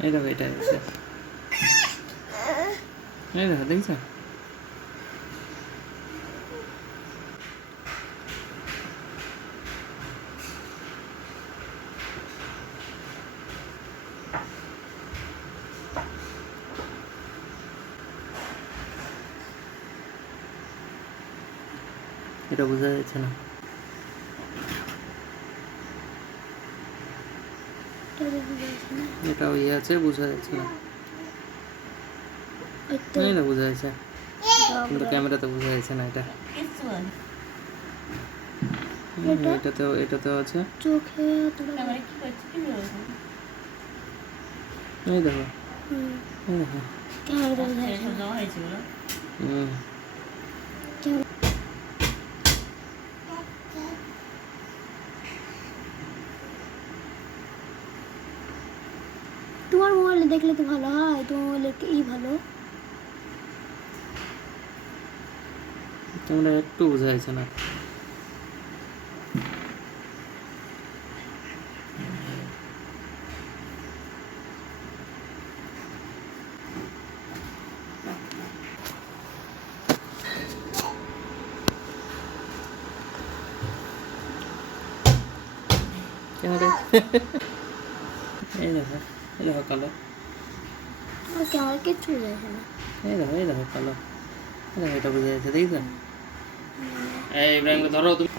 এই দেখো এটা আছে এই দেখো দেখছো এটা বোঝা যাচ্ছে না এটা ওই আছে বোঝা যাচ্ছে না। এই না বোঝা যাচ্ছে। কিন্তু ক্যামেরাতে বোঝা যাচ্ছে না এটা। হুম, এটাতেও এটাতেও আছে। চোখে এই দেখো। হুম, যাচ্ছে না হুম। তোমার মোবাইলে দেখলে তো ভালো হয় তোমার মোবাইলে ই ভালো? ক্যামেরা একটু বোঝা যাচ্ছে না? এই দেখো। এই দেখো কালো আমার ক্যামেরা কিচ্ছু বোঝা যাচ্ছে না এই দেখো এই দেখো কালো এই দেখো এটা বোঝা যাচ্ছে দেখছো এই ইব্রাহিমকে ধরো তুমি